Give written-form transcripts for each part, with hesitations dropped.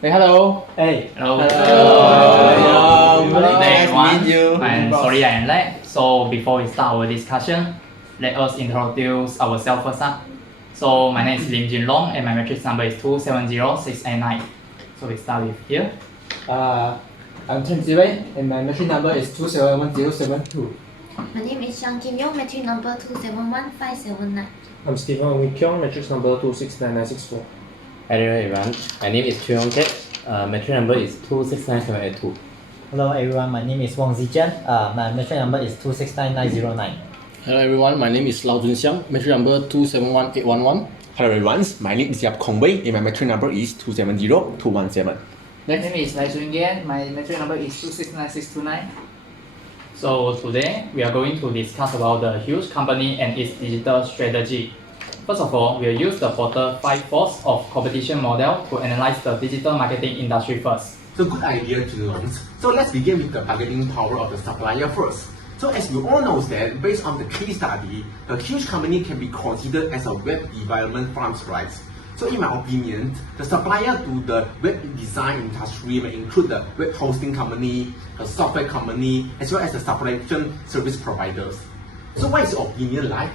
Hey, hello. Hey. Hello. Hello. Good day, Nice to everyone. meet you. I'm sorry I am late. So before we start our discussion, let us introduce ourselves first. So my name is Lim Jun Long and my matrix number is 270689. So we start with here. I'm Jee Wey and my machine number is 271072. My name is Chang Kim Yong, matric number 271579. I'm Stephen Ng Wei Kiong, matrix number 269964. Hello everyone, my name is Chuan. Matrix number is 269782. Hello everyone, my name is Wong Zijian. My matrix number is 269909. Hello everyone, my name is Lau Jun Xiang, matrix number 271811. Hello everyone, my name is Yap Kong Wei and my metric number is 270217. Next name is Lai Soon Kian. My matrix number is 269629. So today we are going to discuss about the huge company and its digital strategy. First of all, we'll use the portal 5 force of competition model to analyze the digital marketing industry first. So good idea, Jun Long. So let's begin with the bargaining power of the supplier first. So as we all know that based on the case study, a huge company can be considered as a web development firm, right? So in my opinion, the supplier to the web design industry may include the web hosting company, a software company, as well as the subscription service providers. So what is your opinion like?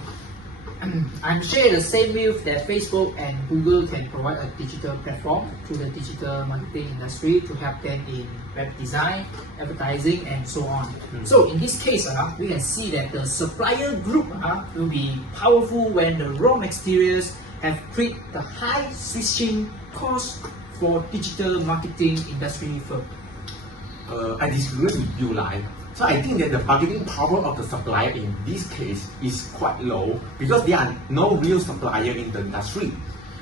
I'm share the same view that Facebook and Google can provide a digital platform to the digital marketing industry to help them in web design, advertising, and so on. So in this case, we can see that the supplier group will be powerful when the raw materials have created the high switching cost for digital marketing industry firm. I disagree with you, Lai. So I think that the bargaining power of the supplier in this case is quite low because there are no real supplier in the industry.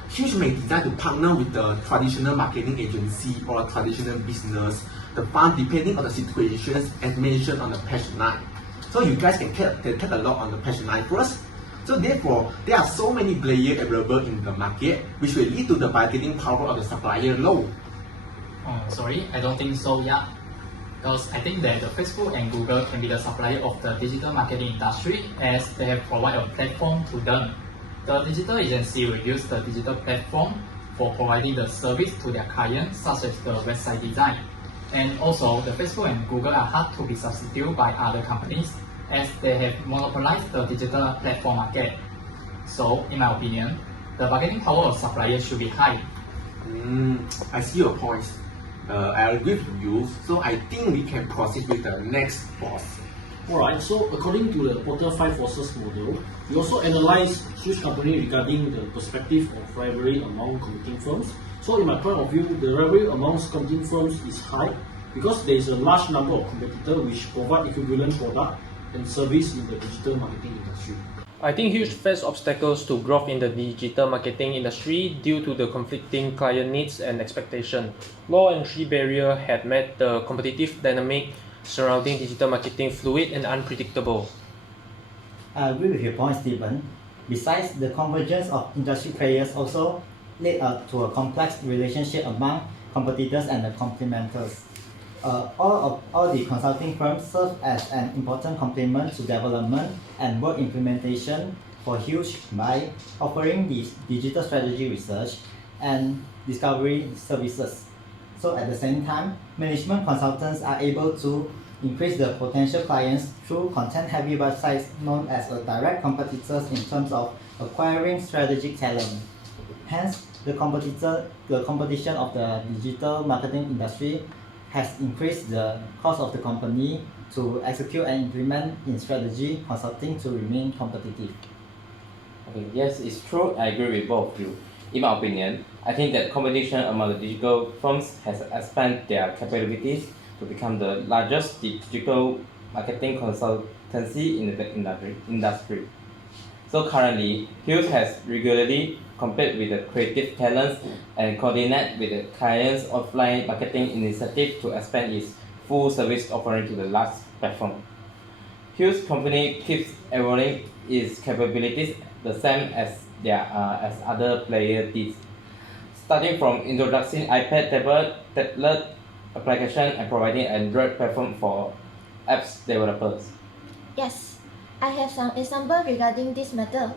Huge may decide to partner with the traditional marketing agency or traditional business, the fund depending on the situations as mentioned on the page 9. So you guys can take a look on the page 9 first. So therefore, there are so many players available in the market which will lead to the bargaining power of the supplier low. Sorry, I don't think so, yeah. Because I think that the Facebook and Google can be the supplier of the digital marketing industry as they have provided a platform to them. The digital agency will use the digital platform for providing the service to their clients such as the website design. And also, the Facebook and Google are hard to be substituted by other companies as they have monopolized the digital platform market. So, in my opinion, the bargaining power of suppliers should be high. I see your points. I agree with you. So I think we can proceed with the next boss. Alright, so according to the Porter 5 Forces model, we also analyze huge company regarding the perspective of rivalry among competing firms. So in my point of view, the rivalry amongst competing firms is high because there is a large number of competitors which provide equivalent product and service in the digital marketing industry. I think huge face obstacles to growth in the digital marketing industry due to the conflicting client needs and expectation. Low entry barrier had made the competitive dynamic surrounding digital marketing fluid and unpredictable. I agree with your point, Stephen. Besides, the convergence of industry players also led to a complex relationship among competitors and the complementers. All the consulting firms serve as an important complement to development and work implementation for Huge by offering these digital strategy research and discovery services. So at the same time, management consultants are able to increase the potential clients through content-heavy websites known as a direct competitors in terms of acquiring strategic talent. Hence, the competition of the digital marketing industry has increased the cost of the company to execute and implement in strategy consulting to remain competitive. Okay, yes, it's true. I agree with both of you. In my opinion, I think that competition among the digital firms has expanded their capabilities to become the largest digital marketing consultancy in the industry. So currently, Hughes has regularly compete with the creative talents and coordinate with the client's offline marketing initiative to expand its full service offering to the large platform. Hughes company keeps evolving its capabilities the same as other players did, starting from introducing iPad tablet application and providing Android platform for apps developers. Yes, I have some example regarding this matter.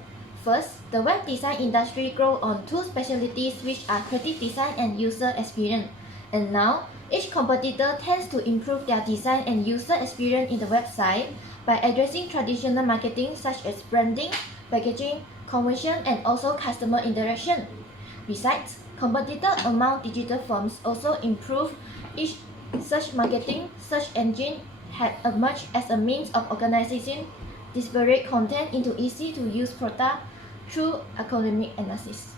First, the web design industry grows on two specialties which are creative design and user experience. And now, each competitor tends to improve their design and user experience in the website by addressing traditional marketing such as branding, packaging, conversion, and also customer interaction. Besides, competitors among digital firms also improve each search marketing. Search engine had emerged as a means of organizing disparate content into easy-to-use product through algorithmic analysis.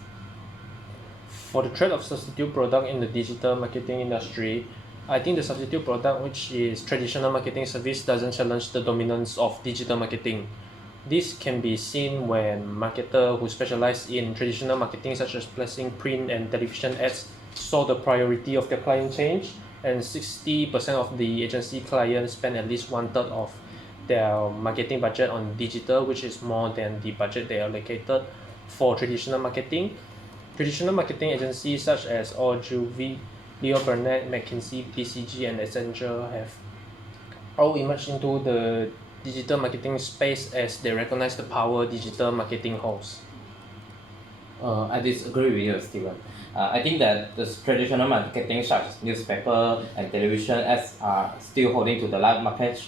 For the threat of substitute product in the digital marketing industry, I think the substitute product, which is traditional marketing service, doesn't challenge the dominance of digital marketing. This can be seen when marketers who specialize in traditional marketing such as placing print and television ads saw the priority of their client change, and 60% of the agency clients spend at least one-third of their marketing budget on digital, which is more than the budget they allocated for traditional marketing. Traditional marketing agencies such as Ogilvy, Leo Burnett, McKinsey, BCG, and Accenture have all emerged into the digital marketing space as they recognize the power digital marketing holds. I disagree with you, Steven. I think that the traditional marketing such as newspaper and television ads are still holding to the large market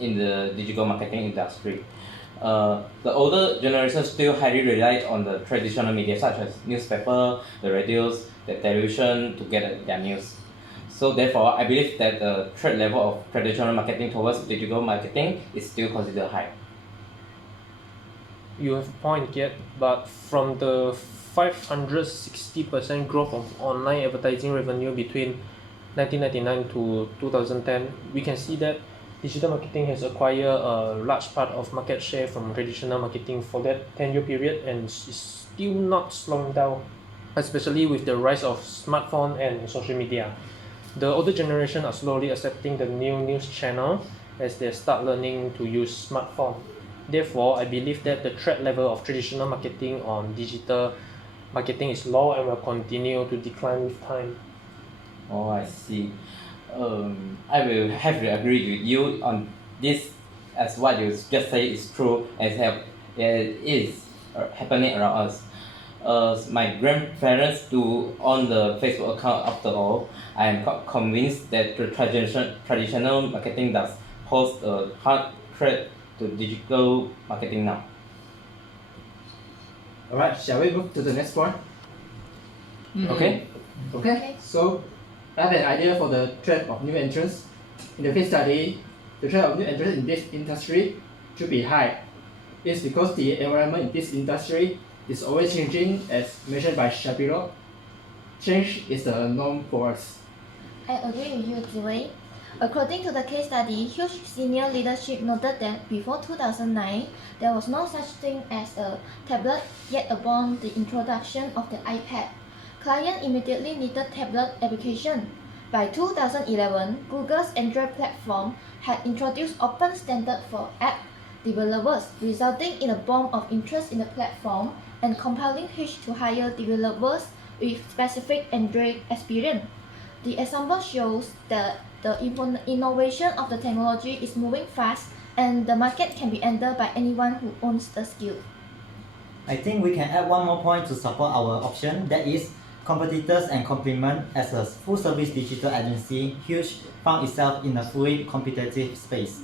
in the digital marketing industry. The older generation still highly relies on the traditional media such as newspaper, the radios, the television to get their news. So therefore, I believe that the threat level of traditional marketing towards digital marketing is still considered high. You have a point, Kiat, but from the 560% growth of online advertising revenue between 1999 to 2010, we can see that digital marketing has acquired a large part of market share from traditional marketing for that 10-year period and is still not slowing down, especially with the rise of smartphone and social media. The older generation are slowly accepting the new news channel as they start learning to use smartphone. Therefore, I believe that the threat level of traditional marketing on digital marketing is low and will continue to decline with time. Oh, I see. I will have to agree with you on this, as what you just say is true, as it is happening around us. My grandparents do own the Facebook account after all. I am convinced that the traditional marketing does pose a hard threat to digital marketing now. Alright, shall we move to the next point? Okay? Okay, so I have an idea for the threat of new entrants. In the case study, the threat of new entrants in this industry should be high. It's because the environment in this industry is always changing, as mentioned by Shapiro. Change is the norm for us. I agree with you, Jee Wey. According to the case study, huge senior leadership noted that before 2009, there was no such thing as a tablet, yet upon the introduction of the iPad, clients immediately needed tablet application. By 2011, Google's Android platform had introduced open standard for app developers, resulting in a boom of interest in the platform and compelling Hitch to hire developers with specific Android experience. The example shows that the innovation of the technology is moving fast and the market can be entered by anyone who owns the skill. I think we can add one more point to support our option, that is, competitors and complement as a full-service digital agency, Huge found itself in a fully competitive space.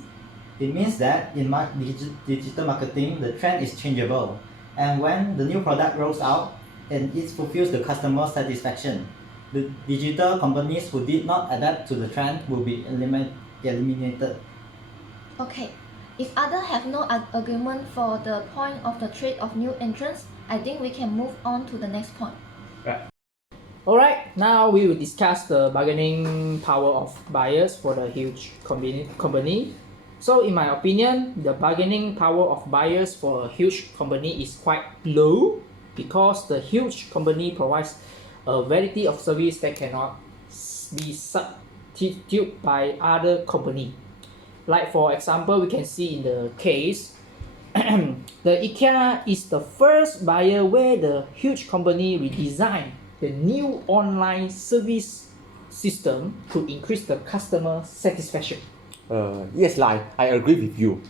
It means that in digital marketing, the trend is changeable, and when the new product rolls out and it fulfills the customer satisfaction, the digital companies who did not adapt to the trend will be eliminated. Okay, if others have no argument for the point of the threat of new entrants, I think we can move on to the next point. Alright, now we will discuss the bargaining power of buyers for the huge company. So in my opinion, the bargaining power of buyers for a huge company is quite low because the huge company provides a variety of service that cannot be substituted by other company. Like for example, we can see in the case, the IKEA is the first buyer where the huge company redesigned the new online service system to increase the customer satisfaction. Yes, Lai, I agree with you.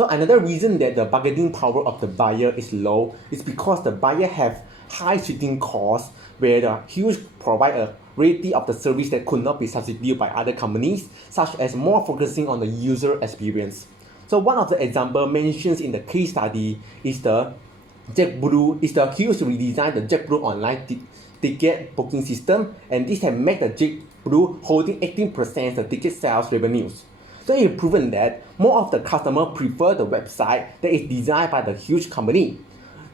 So another reason that the bargaining power of the buyer is low is because the buyer have high switching costs, where the Huge provide a variety of the service that could not be substituted by other companies, such as more focusing on the user experience. So one of the example mentioned in the case study is the Huge redesigned the JetBlue online ticket booking system, and this has made the JetBlue holding 18% of ticket sales revenues. So it has proven that more of the customers prefer the website that is designed by the Huge company.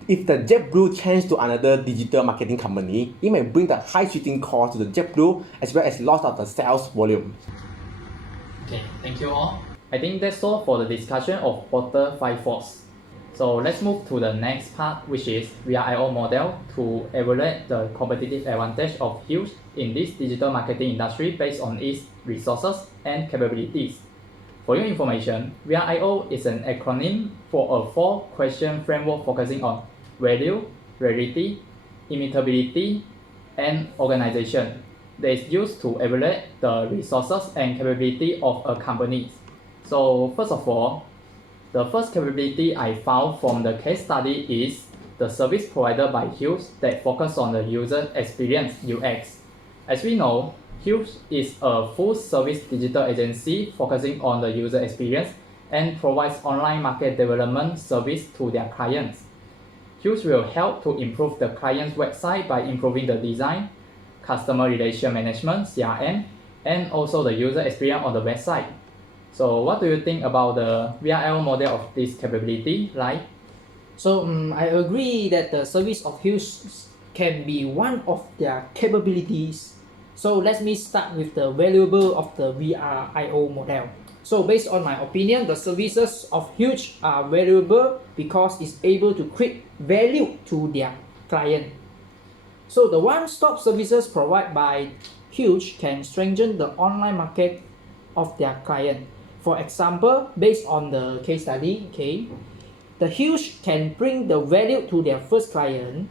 If the JetBlue changes to another digital marketing company, it may bring the high switching cost to the JetBlue as well as loss of the sales volume. Okay, thank you all. I think that's all for the discussion of Porter 5 Force. So let's move to the next part, which is VRIO model to evaluate the competitive advantage of Huge in this digital marketing industry based on its resources and capabilities. For your information, VRIO is an acronym for a 4-question framework focusing on value, rarity, imitability, and organization that is used to evaluate the resources and capability of a company. So first of all, the first capability I found from the case study is the service provided by Huge that focus on the user experience UX. As we know, Huge is a full-service digital agency focusing on the user experience and provides online market development service to their clients. Huge will help to improve the client's website by improving the design, customer relation management (CRM), and also the user experience on the website. So what do you think about the VRL model of this capability, Lai? So I agree that the service of Huge can be one of their capabilities. So let me start with the valuable of the VRIO model. So based on my opinion, the services of Huge are valuable because it's able to create value to their client. So the one-stop services provided by Huge can strengthen the online market of their client. For example, based on the case study, the Huge can bring the value to their first client,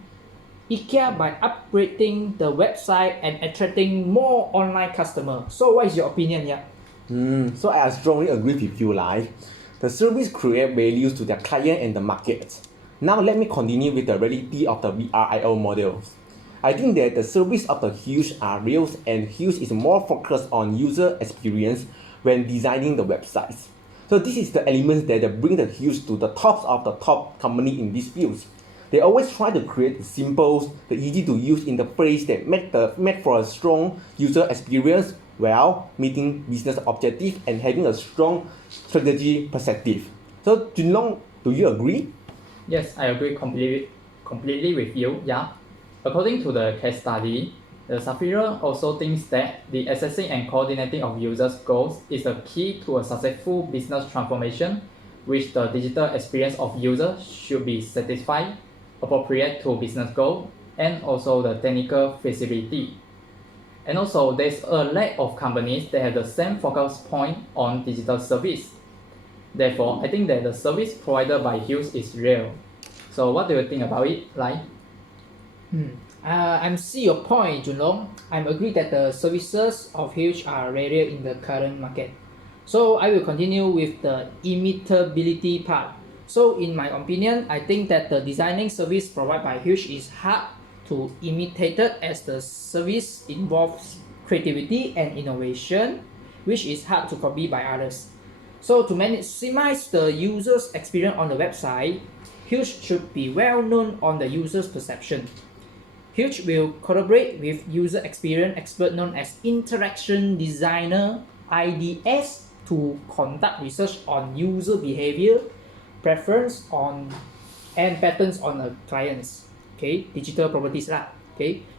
IKEA, by upgrading the website and attracting more online customers. So what is your opinion, Yap? So I strongly agree with you, Lai. The service create values to their client and the market. Now let me continue with the reality of the VRIO models. I think that the service of the Huge are real, and Huge is more focused on user experience when designing the websites. So this is the elements that bring the Huge to the tops of the top company in these fields. They always try to create the simple, the easy to use interface that make for a strong user experience while meeting business objectives and having a strong strategy perspective. So Jun Long, do you agree? Yes, I agree completely with you, yeah. According to the case study, the superior also thinks that the assessing and coordinating of users' goals is a key to a successful business transformation, which the digital experience of users should be satisfied, appropriate to business goal, and also the technical feasibility. And also, there's a lack of companies that have the same focus point on digital service. Therefore, I think that the service provided by Huge is real. So what do you think about it, Lai? I see your point, Jun Long. I agree that the services of Huge are rare in the current market. So I will continue with the imitability part. So in my opinion, I think that the designing service provided by Huge is hard to imitate as the service involves creativity and innovation, which is hard to copy by others. So to maximize the user's experience on the website, Huge should be well known on the user's perception. Huge will collaborate with user experience expert known as interaction designer IDS to conduct research on user behavior, preference on and patterns on the clients. Digital properties lah.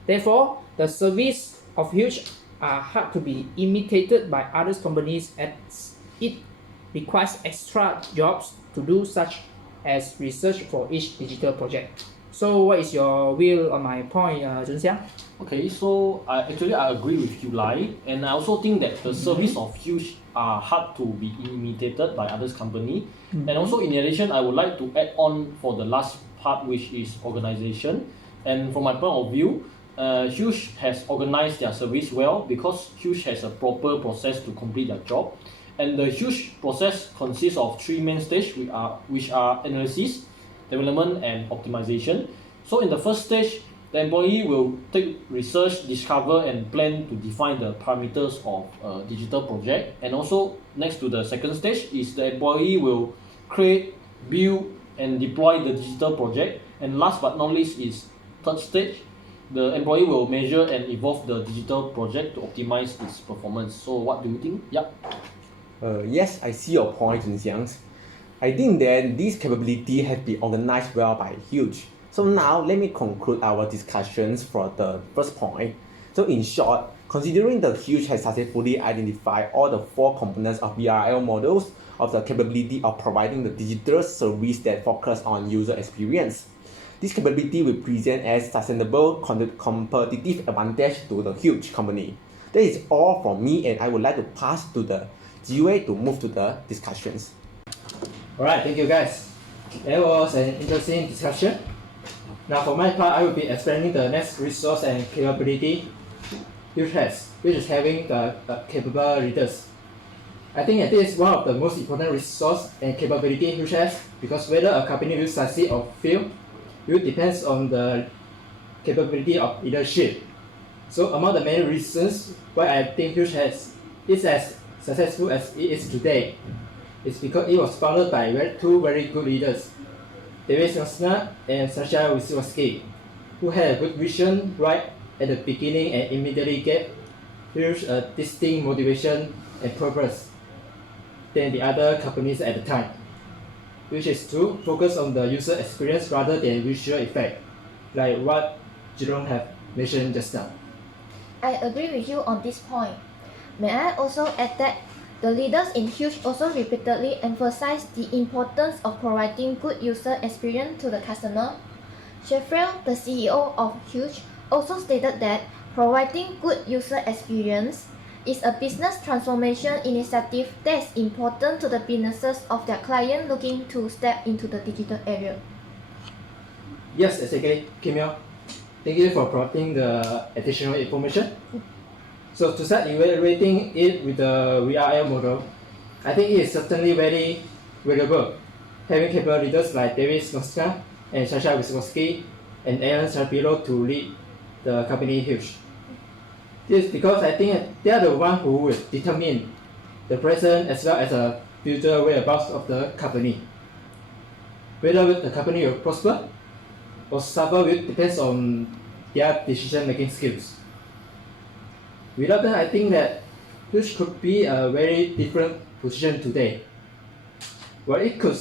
Therefore, the service of Huge are hard to be imitated by other companies as it requires extra jobs to do, such as research for each digital project. So what is your view on my point, Jun Xiang? Okay, so I agree with you, Lai, and I also think that the service of Huge are hard to be imitated by others company. And also in addition, I would like to add on for the last part, which is organization. And from my point of view, Huge has organized their service well because Huge has a proper process to complete their job. And the huge process consists of three main stages, which are analysis, development, and optimization. So in the first stage, the employee will take research, discover, and plan to define the parameters of a digital project. And also, next to the second stage is the employee will create, build, and deploy the digital project. And last but not least is third stage. The employee will measure and evolve the digital project to optimize its performance. So what do you think? Yep. Yes, I see your point, Jun Xiang. I think that this capability has been organized well by Huge. So now let me conclude our discussions for the first point. So in short, considering the Huge has successfully identified all the four components of BRL models of the capability of providing the digital service that focus on user experience, this capability will present as sustainable competitive advantage to the Huge company. That is all from me, and I would like to pass to the Jee Wey to move to the discussions. Alright, thank you guys. That was an interesting discussion. Now for my part, I will be explaining the next resource and capability Huge has, which is having the capable leaders. I think that this is one of the most important resource and capability Huge has, because whether a company will succeed or fail, it depends on the capability of leadership. So among the many reasons why I think Huge is as successful as it is today, it's because it was founded by two very good leaders, David Sosna and Sasha Wisniewski, who had a good vision right at the beginning and immediately gave Huge a distinct motivation and purpose than the other companies at the time, which is to focus on the user experience rather than visual effect, like what Jerome have mentioned just now. I agree with you on this point. May I also add that the leaders in Huge also repeatedly emphasized the importance of providing good user experience to the customer. Sheffield, the CEO of Huge, also stated that providing good user experience is a business transformation initiative that is important to the businesses of their client looking to step into the digital area. Yes, exactly, Kim Yong. Thank you for providing the additional information. So to start evaluating it with the VRL model, I think it is certainly very valuable, having capable leaders like David Snoska and Sasha Wisniewski and Alan Shapiro to lead the company Huge. This is because I think they are the ones who will determine the present as well as the future whereabouts of the company. Whether the company will prosper or suffer depends on their decision-making skills. Without them, I think that Huge could be a very different position today. While it could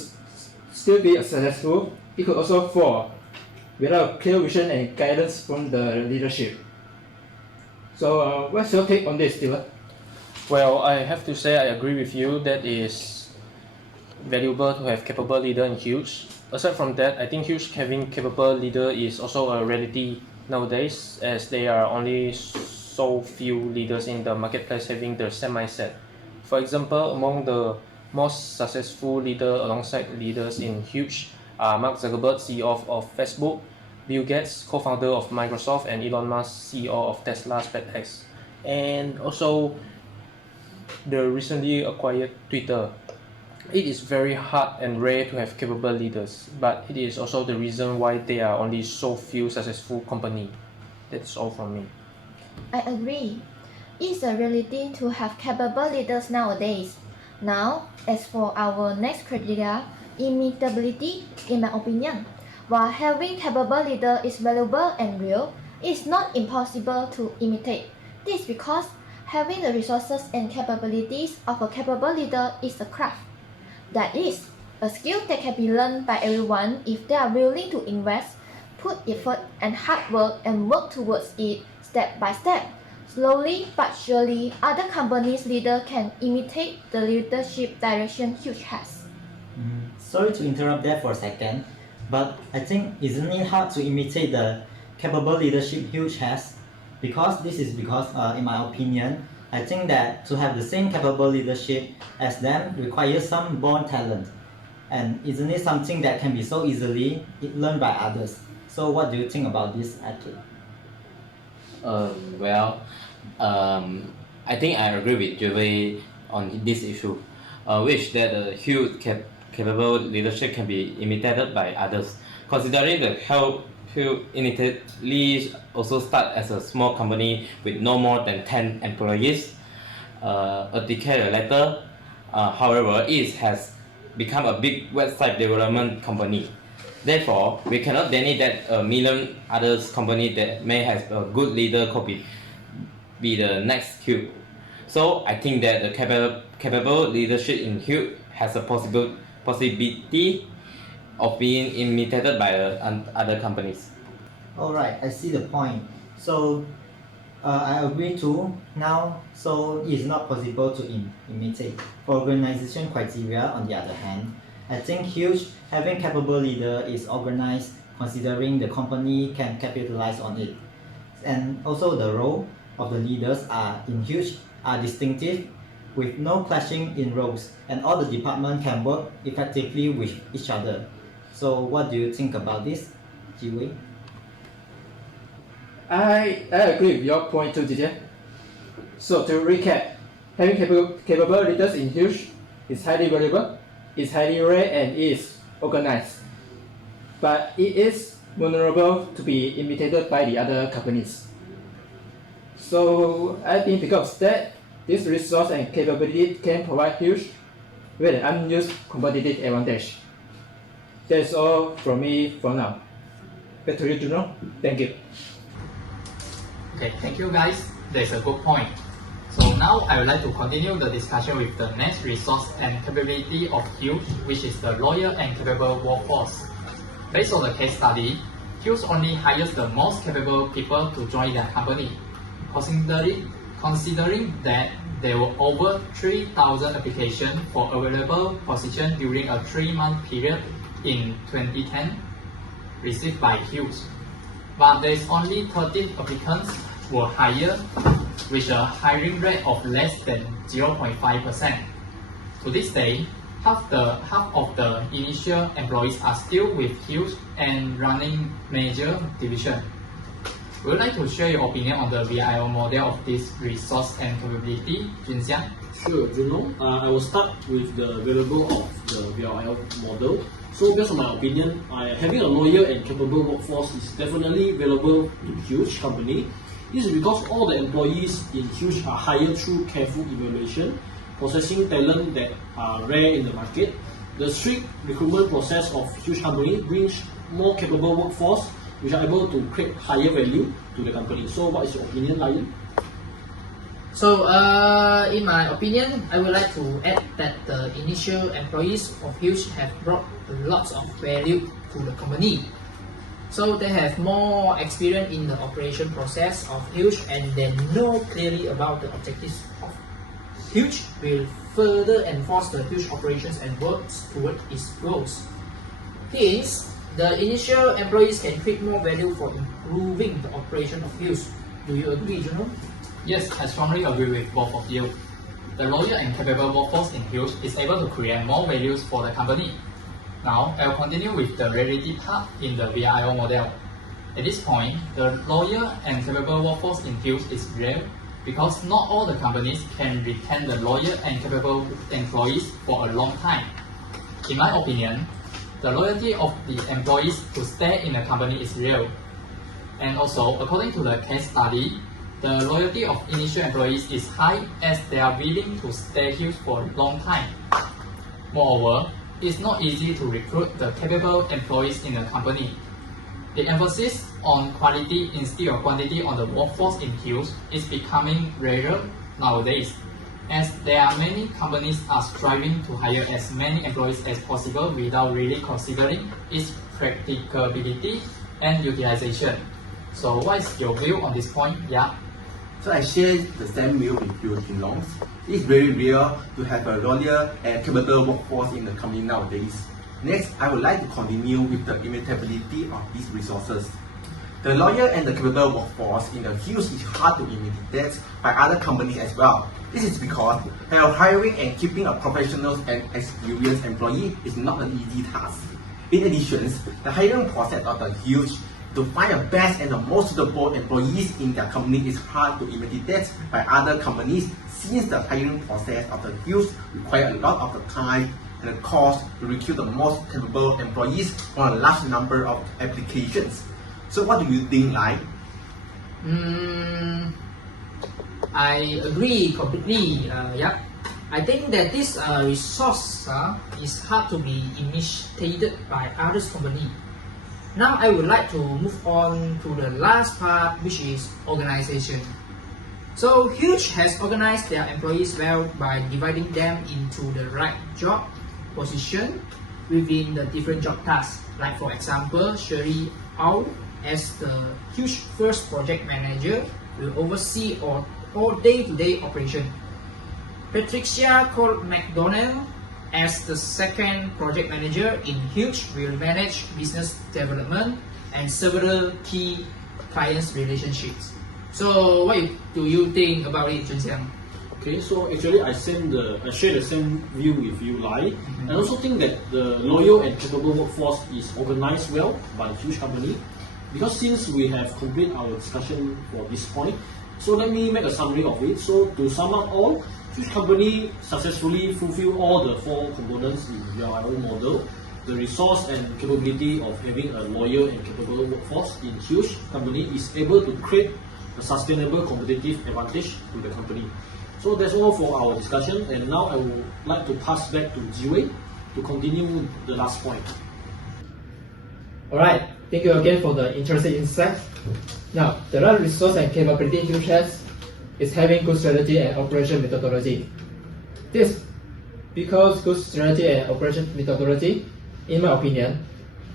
still be successful, it could also fall without clear vision and guidance from the leadership. So, what's your take on this, Steven? Well, I have to say I agree with you that it is valuable to have capable leader in Huge. Aside from that, I think Huge having capable leader is also a reality nowadays, as there are only so few leaders in the marketplace having the same mindset. For example, among the most successful leaders alongside leaders in Huge are Mark Zuckerberg, CEO of Facebook, Bill Gates, co-founder of Microsoft, and Elon Musk, CEO of Tesla SpaceX, and also the recently acquired Twitter. It is very hard and rare to have capable leaders, but it is also the reason why there are only so few successful companies. That's all from me. I agree. It's a reality to have capable leaders nowadays. Now, as for our next criteria, imitability, in my opinion, while having capable leader is valuable and real, it's not impossible to imitate. This is because having the resources and capabilities of a capable leader is a craft. That is, a skill that can be learned by everyone if they are willing to invest, put effort and hard work and work towards it step by step. Slowly but surely, other companies' leaders can imitate the leadership direction Huge has. Sorry to interrupt there for a second, but I think isn't it hard to imitate the capable leadership Huge has? Because in my opinion, I think that to have the same capable leadership as them requires some born talent. And isn't it something that can be so easily learned by others? So what do you think about this attitude? I think I agree with Jee Wey on this issue. wish that a huge capable leadership can be imitated by others. Considering the Hill initially also started as a small company with no more than 10 employees. A decade later, however, it has become a big website development company. Therefore, we cannot deny that a million other companies that may have a good leader could be the next Hill. So I think that the capable leadership in Hill has a possibility of being imitated by other companies. Alright, I see the point. So I agree too. Now, so it is not possible to imitate. For organization criteria, on the other hand, I think huge having capable leader is organized considering the company can capitalize on it. And also the role of the leaders in huge are distinctive with no clashing in roles, and all the departments can work effectively with each other. So what do you think about this, Jee Wey? I agree with your point too, Zijian. So to recap, having capable leaders in huge is highly valuable, is highly rare, and is organized. But it is vulnerable to be imitated by the other companies. So I think because of that, this resource and capability can provide huge with an unused competitive advantage. That's all from me for now. Back to you, Juno. Thank you. Okay, thank you guys. That's a good point. So now I would like to continue the discussion with the next resource and capability of Hughes, which is the loyal and capable workforce. Based on the case study, Hughes only hires the most capable people to join their company. Considering that there were over 3,000 applications for available positions during a 3-month period in 2010 received by Hughes. But there is only 13 applicants were hired with a hiring rate of less than 0.5%. To this day, half of the initial employees are still with Hughes and running major division. We would like to share your opinion on the VIO model of this resource and capability, Jun Xiang. Sure, Juno. I will start with the variable of the VIO model. So based on my opinion, having a loyal and capable workforce is definitely valuable to huge company. This is because all the employees in huge are hired through careful evaluation, possessing talent that are rare in the market. The strict recruitment process of huge company brings more capable workforce which are able to create higher value to the company. So what is your opinion, Lai? So, in my opinion, I would like to add that the initial employees of Huge have brought lots of value to the company. So they have more experience in the operation process of Huge and they know clearly about the objectives of Huge will further enforce the Huge operations and works toward its goals. Hence, the initial employees can create more value for improving the operation of Huge. Do you agree, Juno? Yes, I strongly agree with both of you. The loyal and capable workforce in Hughes is able to create more values for the company. Now, I will continue with the rarity part in the VIO model. At this point, the loyal and capable workforce in Hughes is rare because not all the companies can retain the loyal and capable employees for a long time. In my opinion, the loyalty of the employees to stay in the company is real. And also, according to the case study, the loyalty of initial employees is high as they are willing to stay here for a long time. Moreover, it's not easy to recruit the capable employees in the company. The emphasis on quality instead of quantity on the workforce in Hughes is becoming rarer nowadays, as there are many companies are striving to hire as many employees as possible without really considering its practicability and utilization. So what is your view on this point? Yeah. So I share the same view with you, Jun Long. It's very rare to have a loyal and capable workforce in the company nowadays. Next, I would like to continue with the imitability of these resources. The loyal and the capable workforce in the Hughes is hard to imitate by other companies as well. This is because hiring and keeping a professional and experienced employee is not an easy task. In addition, the hiring process of the Hughes To find the best and the most suitable employees in their company is hard to imitate by other companies, since the hiring process of the Huge requires a lot of the time and the cost to recruit the most capable employees from a large number of applications. So what do you think, Lai? I agree completely. Yeah, I think that this resource is hard to be imitated by other companies. Now I would like to move on to the last part, which is organization. So Huge has organized their employees well by dividing them into the right job position within the different job tasks. Like for example, Sherry Au as the Huge first project manager will oversee all day-to-day operation. Patricia Cole McDonald as the second project manager in Huge will manage business development and several key clients relationships. So what do you think about it, Jun Xiang? Okay, so actually I share the same view with you, Lai. I also think that the loyal and capable workforce is organized well by the Huge company, because since we have completed our discussion for this point, so let me make a summary of it. So to sum up all, Huge company successfully fulfill all the 4 components in your own model. The resource and capability of having a loyal and capable workforce in Huge company is able to create a sustainable competitive advantage to the company. So that's all for our discussion, and now I would like to pass back to Jee Wey to continue the last point. Alright, thank you again for the interesting insights. Now, the right resource and capability Huge has is having good strategy and operation methodology. This because good strategy and operation methodology, in my opinion,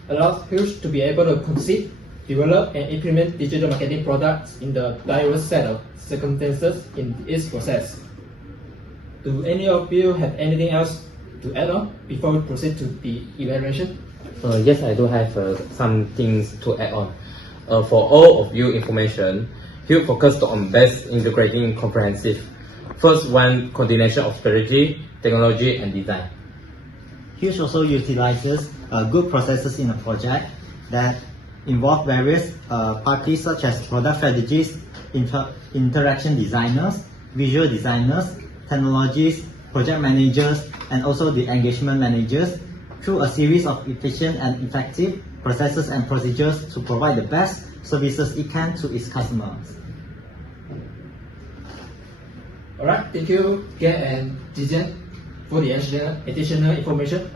allows Huge to be able to conceive, develop and implement digital marketing products in the diverse set of circumstances in its process. Do any of you have anything else to add on before we proceed to the evaluation? Yes, I do have some things to add on. For all of you information, Huge focused on best integrating comprehensive. First one, coordination of strategy, technology and design. Huge also utilizes good processes in a project that involve various parties such as product strategists, interaction designers, visual designers, technologists, project managers, and also the engagement managers through a series of efficient and effective processes and procedures to provide the best services it can to its customers. Alright, thank you, Kiat and Zijian, for the additional information.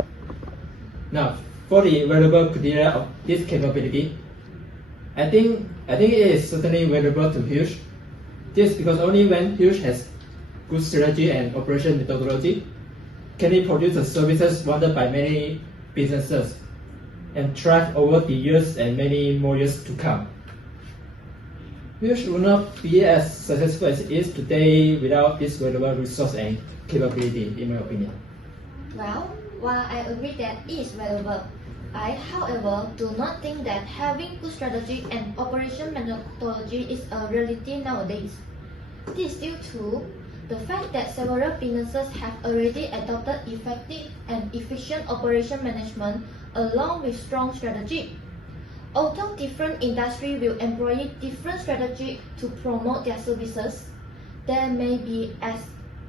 Now, for the valuable criteria of this capability, I think it is certainly valuable to Huge. This because only when Huge has good strategy and operation methodology can it produce the services wanted by many businesses and thrive over the years and many more years to come. Huge will not be as successful as it is today without this valuable resource and capability, in my opinion. Well, while I agree that it is valuable, I, however, do not think that having good strategy and operation methodology is a reality nowadays. This is due to the fact that several businesses have already adopted effective and efficient operation management along with strong strategy. Although different industries will employ different strategy to promote their services, they may be as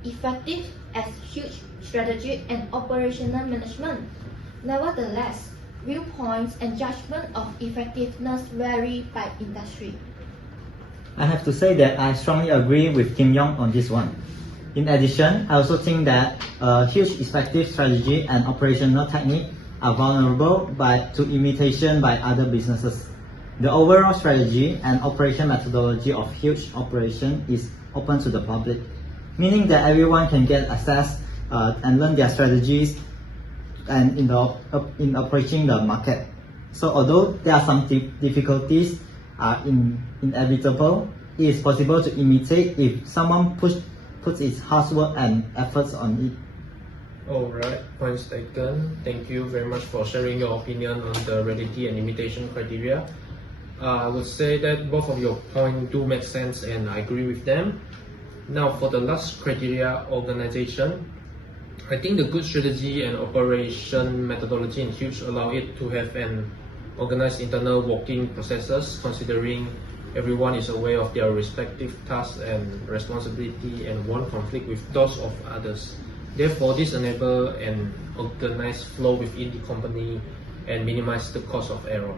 effective as Huge strategy and operational management. Nevertheless, viewpoints and judgment of effectiveness vary by industry. I have to say that I strongly agree with Kim Yong on this one. In addition, I also think that Huge effective strategy and operational technique are vulnerable to imitation by other businesses. The overall strategy and operation methodology of Huge operation is open to the public, meaning that everyone can get access and learn their strategies and in approaching the market. So although there are some difficulties inevitable, it is possible to imitate if someone puts its hard work and efforts on it. Alright, points taken. Thank you very much for sharing your opinion on the reality and imitation criteria. I would say that both of your points do make sense and I agree with them. Now for the last criteria, organization. I think the good strategy and operation methodology in Huge allow it to have an organize internal working processes considering everyone is aware of their respective tasks and responsibility and won't conflict with those of others. Therefore, this enables an organized flow within the company and minimize the cost of error.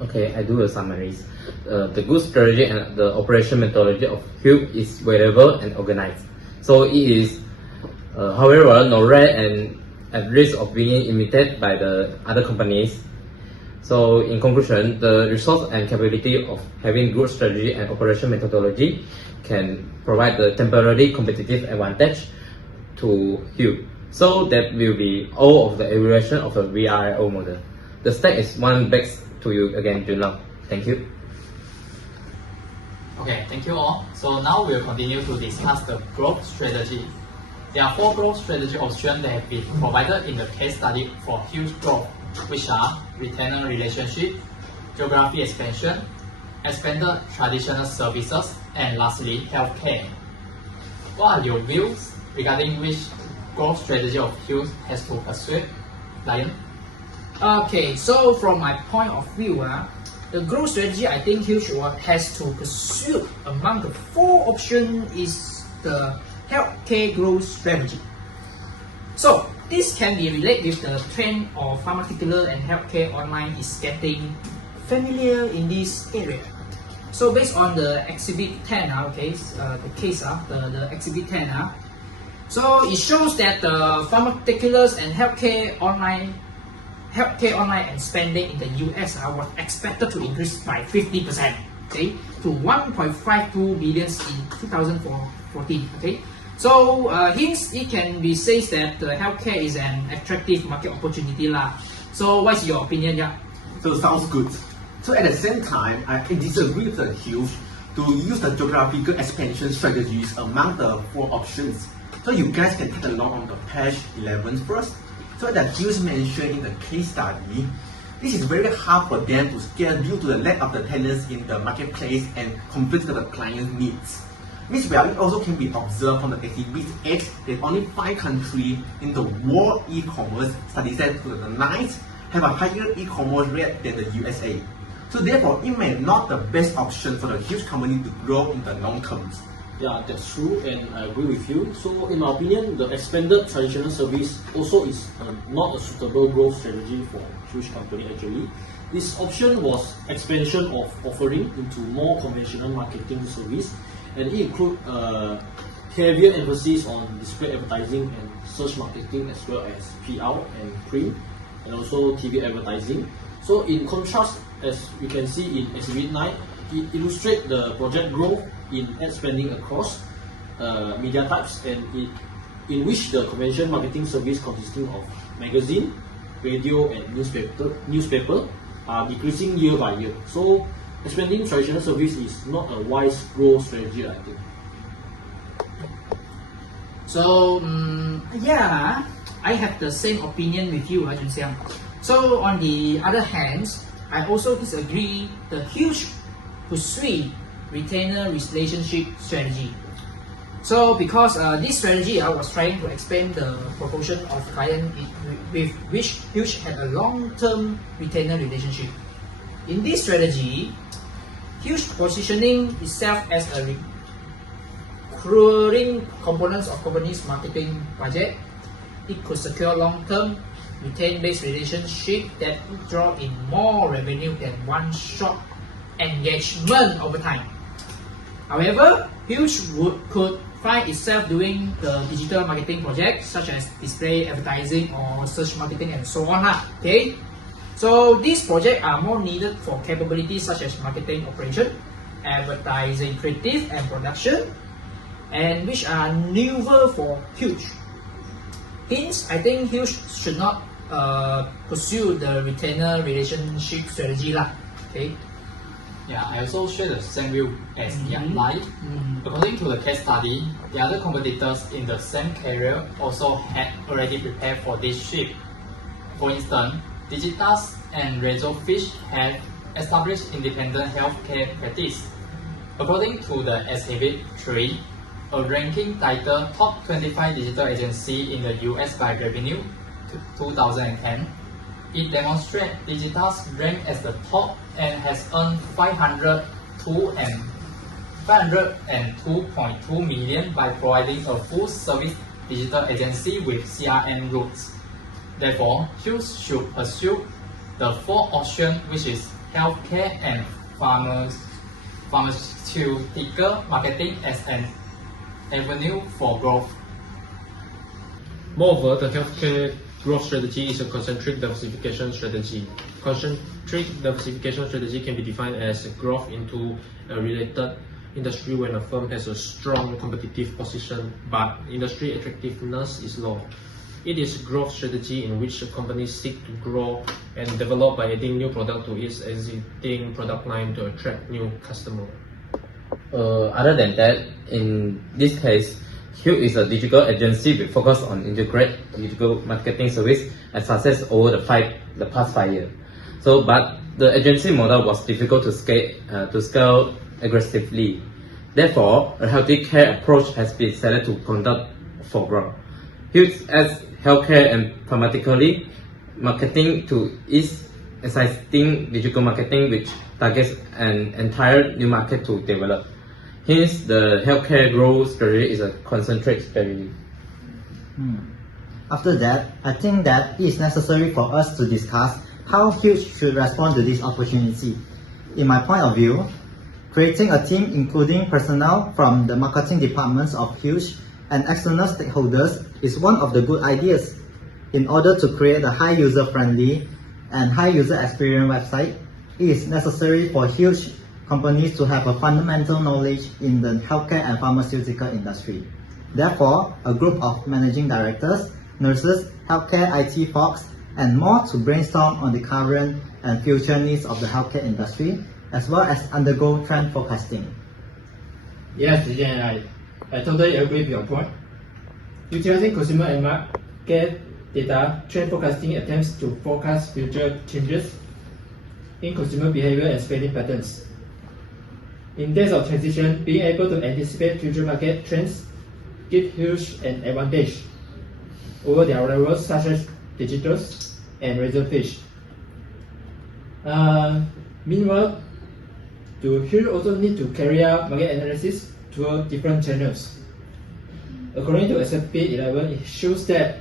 Okay, I do a summary. The good strategy and the operation methodology of Cube is wearable and organized. So it is, however, not rare and at risk of being imitated by the other companies. So in conclusion, the resource and capability of having good strategy and operation methodology can provide the temporary competitive advantage to Cube. So that will be all of the evaluation of the VRIO model. The stack is one back to you again, Jun Long. Thank you. Okay, thank you all. So now we'll continue to discuss the growth strategy. There are 4 growth strategy options that have been provided in the case study for huge growth, which are retainer relationship, geography expansion, expanded traditional services, and lastly, healthcare. What are your views regarding which growth strategy of Huge has to pursue? Lion? Okay, so from my point of view, the growth strategy I think Huge has to pursue among the 4 options is the healthcare growth strategy. So this can be related with the trend of pharmaceutical and healthcare online is getting familiar in this area. So based on the exhibit 10, the exhibit 10, so it shows that the pharmaceuticals and healthcare online and spending in the US was expected to increase by 50%, okay, to 1.52 billion in 2014. Okay, so hence it can be said that healthcare is an attractive market opportunity lah. So what's your opinion, yeah? So sounds good. So at the same time, I disagree with the Huge to use the geographical expansion strategies among the 4 options. So you guys can take along on the page 11 first. So that Hughes mentioned in the case study, this is very hard for them to scale due to the lack of the tenants in the marketplace and conflict with the client's needs. This value also can be observed from the exhibit 8 that only 5 countries in the world e-commerce study set to the 9th have a higher e-commerce rate than the USA. So therefore, it may not the best option for the huge company to grow in the long term. Yeah, that's true, and I agree with you. So, in my opinion, the expanded traditional service also is not a suitable growth strategy for huge company. Actually, this option was expansion of offering into more conventional marketing service, and it include heavier emphasis on display advertising and search marketing, as well as PR and print, and also TV advertising. So, in contrast, as you can see in Exhibit 9, it illustrates the project growth in ad spending across media types, and in which the conventional marketing service consisting of magazine, radio, and newspaper are decreasing year by year. So expanding traditional service is not a wise growth strategy, I think. So yeah, I have the same opinion with you, Lau Jun Xiang. So on the other hand, I also disagree the huge pursuit retainer relationship strategy. So because this strategy I was trying to expand the proportion of clients with which Huge had a long-term retainer relationship. In this strategy, Huge positioning itself as a recurring components of company's marketing budget. It could secure long-term retain-based relationship that would draw in more revenue than one-shot engagement over time. However, Huge could find itself doing the digital marketing projects such as display advertising or search marketing and so on. Okay, so these projects are more needed for capabilities such as marketing operation, advertising creative and production, and which are newer for Huge. Hence, I think Huge should not pursue the retainer relationship strategy lah. Okay. Yeah, I also share the same view as Lai. According to the case study, the other competitors in the same career also had already prepared for this shift. For instance, Digitas and Razorfish have established independent healthcare practice. According to the exhibit 3, a ranking titled Top 25 Digital Agency in the US by Revenue 2010, It demonstrates Digital's rank as the top and has earned 502.2 million by providing a full-service digital agency with CRM roots. Therefore, Huge should pursue the fourth option, which is healthcare and pharmaceutical marketing as an avenue for growth. Moreover, the healthcare growth strategy is a concentric diversification strategy. Concentric diversification strategy can be defined as growth into a related industry when a firm has a strong competitive position but industry attractiveness is low. It is a growth strategy in which companies seek to grow and develop by adding new product to its existing product line to attract new customers. Other than that, in this case, Huge is a digital agency with focus on integrate digital marketing service and success over the past 5 years. But the agency model was difficult to scale aggressively. Therefore, a healthy care approach has been selected to conduct for growth. Huge adds healthcare and pharmaceutically marketing to its existing digital marketing, which targets an entire new market to develop. Hence, the healthcare growth strategy is a concentrated strategy. After that, I think that it is necessary for us to discuss how Huge should respond to this opportunity. In my point of view, creating a team including personnel from the marketing departments of Huge and external stakeholders is one of the good ideas. In order to create a high user-friendly and high user experience website, it is necessary for Huge companies to have a fundamental knowledge in the healthcare and pharmaceutical industry. Therefore, a group of managing directors, nurses, healthcare IT folks, and more to brainstorm on the current and future needs of the healthcare industry, as well as undergo trend forecasting. Yes, Zijian, I totally agree with your point. Utilizing consumer and market data, trend forecasting attempts to forecast future changes in consumer behavior and spending patterns. In days of transition, being able to anticipate future market trends gives Huge an advantage over their rivals such as Digitals and Razorfish. Meanwhile, Huge also need to carry out market analysis through different channels. According to SP11, it shows that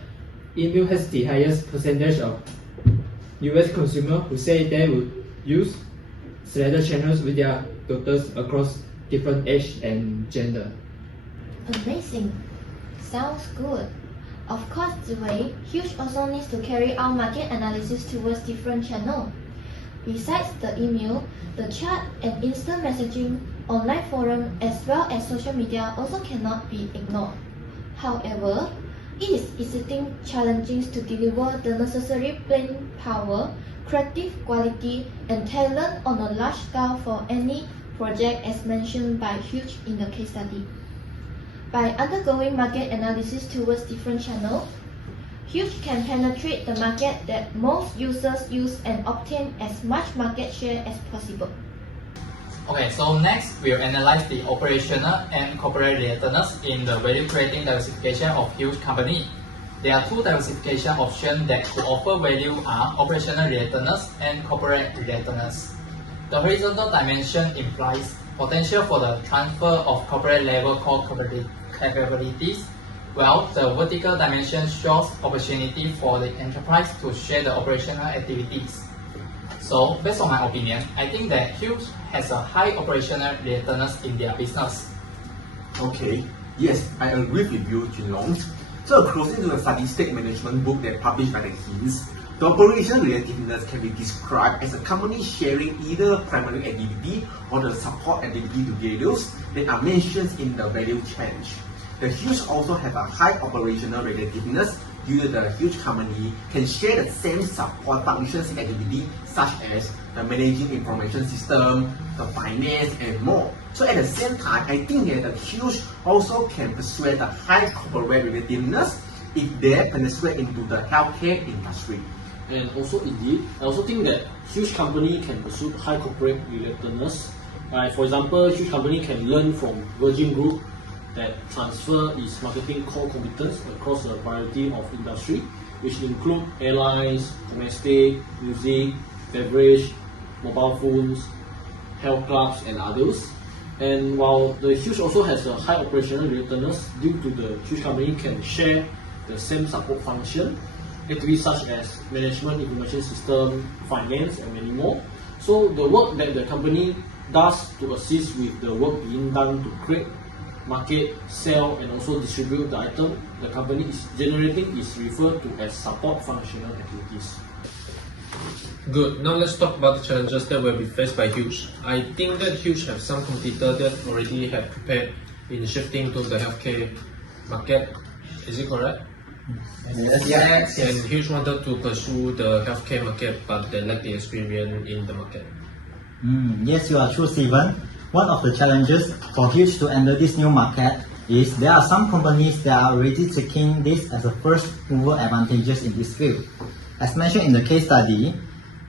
email has the highest percentage of US consumers who say they would use selected channels with their daughters across different age and gender. Amazing. Sounds good. Of course, Jee Wey, Huge also needs to carry out market analysis towards different channels. Besides the email, the chat and instant messaging, online forum, as well as social media also cannot be ignored. However, it is exceedingly challenging to deliver the necessary brain power, creative quality, and talent on a large scale for any project as mentioned by Huge in the case study. By undergoing market analysis towards different channels, Huge can penetrate the market that most users use and obtain as much market share as possible. Okay, so next we'll analyze the operational and corporate relatedness in the value creating diversification of Huge company. There are two diversification options that could offer value are operational relatedness and corporate relatedness. The horizontal dimension implies potential for the transfer of corporate level core capabilities, while the vertical dimension shows opportunity for the enterprise to share the operational activities. So, based on my opinion, I think that Huge has a high operational relatedness in their business. Okay, yes, I agree with you, Jun Long. So, according to the statistic management book that published by the HINS, the operational relatedness can be described as a company sharing either primary activity or the support activity to values that are mentioned in the value chain. The Huge also have a high operational relatedness due to the Huge company can share the same support functions and activity such as the managing information system, the finance and more. So at the same time, I think that the Huge also can persuade the high corporate relatedness if they penetrate into the healthcare industry. And also indeed, I also think that Huge company can pursue high corporate relatedness. For example, Huge company can learn from Virgin Group that transfer its marketing core competence across a variety of industry. which include airlines, domestic, music, beverage, mobile phones, health clubs, and others. And while the Huge also has a high operational readiness due to the Huge company can share the same support function, activities such as management, information system, finance, and many more. So the work that the company does to assist with the work being done to create, market, sell, and also distribute the item the company is generating is referred to as support functional activities. Good. Now let's talk about the challenges that will be faced by Huge. I think that Huge have some competitors that already have prepared in shifting to the healthcare market. Is it correct? Yes. And Huge wanted to pursue the healthcare market, but they lack the experience in the market. Yes, you are true, Steven. One of the challenges for Huge to enter this new market is there are some companies that are already taking this as a first mover advantages in this field. As mentioned in the case study,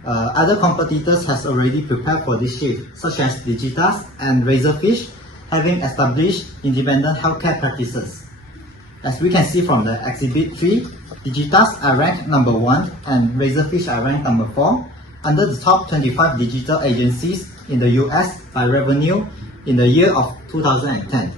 other competitors has already prepared for this shift, such as Digitas and Razorfish, having established independent healthcare practices. As we can see from the Exhibit 3, Digitas are ranked number 1 and Razorfish are ranked number 4 under the top 25 digital agencies in the US by revenue in the year of 2010.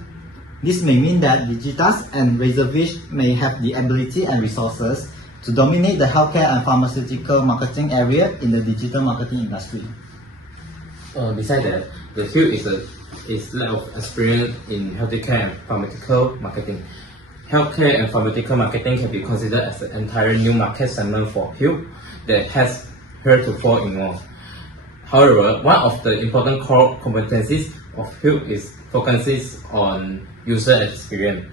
This may mean that Digitas and Razorfish may have the ability and resources to dominate the healthcare and pharmaceutical marketing area in the digital marketing industry. Besides that, the field is lack of experience in healthcare and pharmaceutical marketing. Healthcare and pharmaceutical marketing can be considered as an entire new market segment for Hill that has heretofore involved. However, one of the important core competencies of Hill is focuses on user experience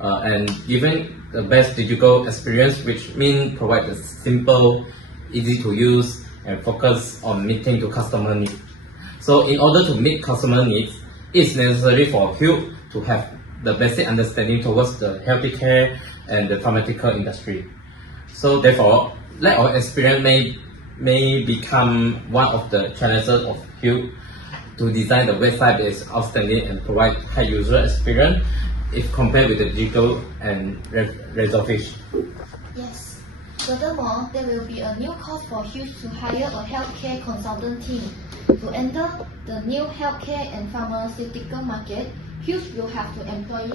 and giving the best digital experience, which means provide a simple, easy to use and focus on meeting the customer needs. So in order to meet customer needs, it's necessary for Hill to have the basic understanding towards the healthcare and the pharmaceutical industry. So therefore, lack of experience may become one of the challenges of Hill to design the website that is outstanding and provide high user experience if compared with the digital and Razorfish. Yes. Furthermore, there will be a new cost for Huge to hire a healthcare consultant team. To enter the new healthcare and pharmaceutical market, Huge will have to employ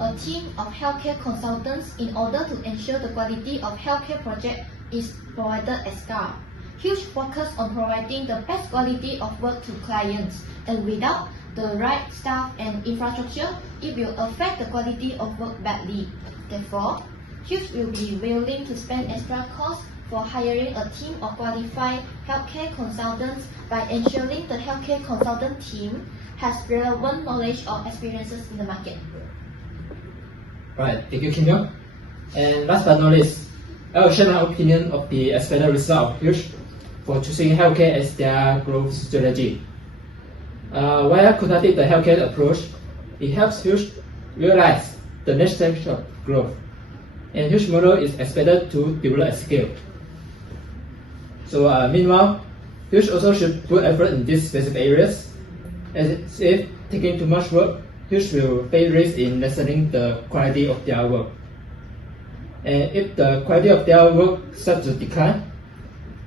a team of healthcare consultants in order to ensure the quality of healthcare project is provided at scale. Huge focus on providing the best quality of work to clients, and without the right staff and infrastructure, it will affect the quality of work badly. Therefore, Huge will be willing to spend extra costs for hiring a team of qualified healthcare consultants by ensuring the healthcare consultant team has relevant knowledge or experiences in the market. Right, thank you, Kim Yong. And last but not least, I will share my opinion of the expected result of Huge for choosing healthcare as their growth strategy. While conducting the healthcare approach, it helps Huge realize the next stage of growth, and Huge model is expected to develop at scale. So meanwhile, Huge also should put effort in these specific areas, as if taking too much work, Huge will face risk in lessening the quality of their work. And if the quality of their work starts to decline,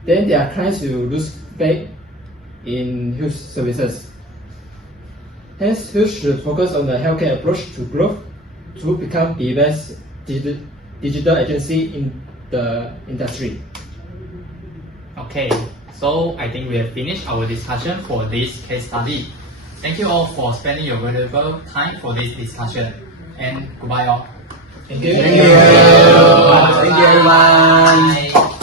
then their clients will lose faith in Huge services. Hence, Huge should focus on the healthcare approach to growth to become the best digital agency in the industry. Okay, so I think we have finished our discussion for this case study. Thank you all for spending your valuable time for this discussion, and goodbye all. Thank you. Thank you. Thank you, everyone. Bye.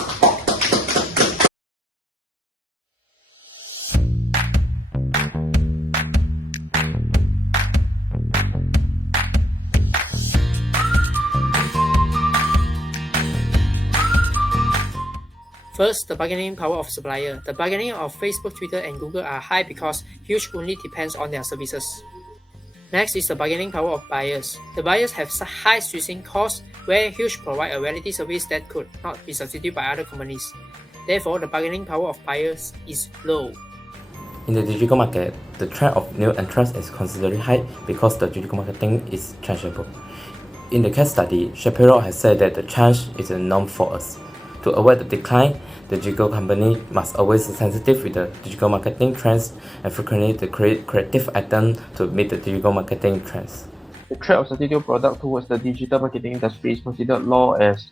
First, the bargaining power of supplier. The bargaining of Facebook, Twitter, and Google are high because Huge only depends on their services. Next is the bargaining power of buyers. The buyers have high switching costs where Huge provide a quality service that could not be substituted by other companies. Therefore, the bargaining power of buyers is low. In the digital market, the trend of new entrants is considerably high because the digital marketing is changeable. In the case study, Shapiro has said that the change is a norm for us. To avoid the decline, the digital company must always be sensitive with the digital marketing trends and frequently to create creative items to meet the digital marketing trends. The trend of substitute product towards the digital marketing industry is considered low as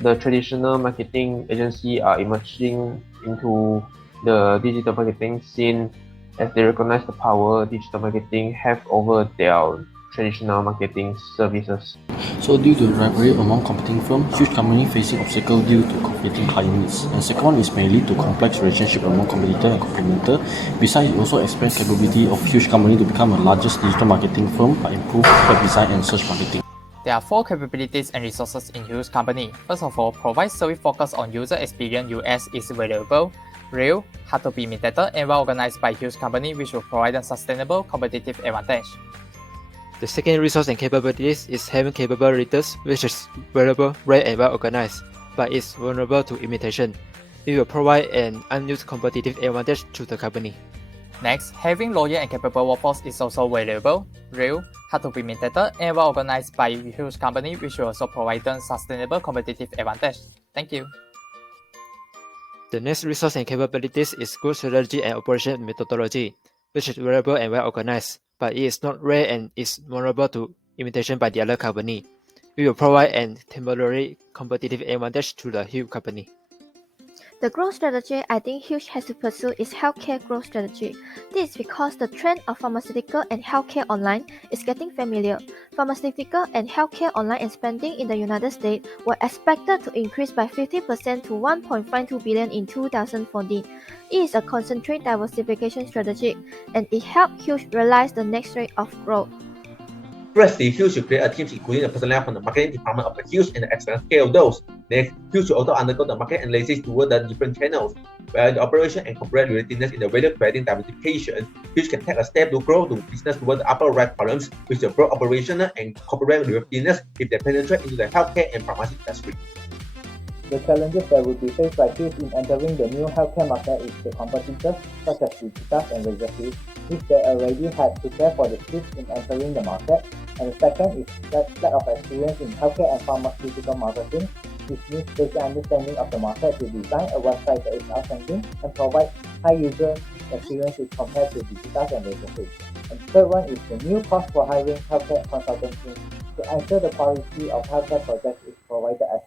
the traditional marketing agency are emerging into the digital marketing scene as they recognize the power digital marketing have over their traditional marketing services. So due to the rivalry among competing firms, huge companies facing obstacles due to conflicting client needs. And second one is may lead to complex relationship among competitor and complementer. Besides, it also expands capability of huge company to become the largest digital marketing firm by improved web design and search marketing. There are 4 capabilities and resources in Huge Company. First of all, provide service focused on user experience. US is valuable, real, hard to be imitated, and well organized by Huge Company, which will provide a sustainable competitive advantage. The second resource and capabilities is having capable readers, which is valuable, rare, and well organized, but is vulnerable to imitation. It will provide an unused competitive advantage to the company. Next, having loyal and capable workforce is also valuable, real, hard to be imitated, and well organized by a huge company, which will also provide a sustainable competitive advantage. Thank you. The next resource and capabilities is good strategy and operation methodology, which is valuable and well organized, but it is not rare and is vulnerable to imitation by the other company. We will provide a temporary competitive advantage to the Huge company. The growth strategy I think Huge has to pursue is healthcare growth strategy. This is because the trend of pharmaceutical and healthcare online is getting familiar. Pharmaceutical and healthcare online spending in the United States were expected to increase by 50% to $1.52 billion in 2014. It is a concentrate diversification strategy, and it helped Huge realize the next rate of growth. Firstly, Huge should create a team including the personnel from the marketing department of the Huge and the expand scale those. Next, Huge should also undergo the market analysis toward the different channels, where the operation and corporate readiness in the value creating diversification. Huge can take a step to grow the business toward the upper right columns with the broad operational and corporate readiness if they penetrate into the healthcare and pharmacy industry. The challenges that will be faced by Huge in entering the new healthcare market is the competitors such as Digitas and Razorfish, which they already had prepared for the shift in entering the market. And the second is that lack of experience in healthcare and pharmaceutical marketing, which needs basic understanding of the market to design a website that is outstanding and provide high user experiences compared to Digitas and Razorfish. And the third one is the new cost for hiring healthcare consultants to ensure the quality of healthcare projects is provided as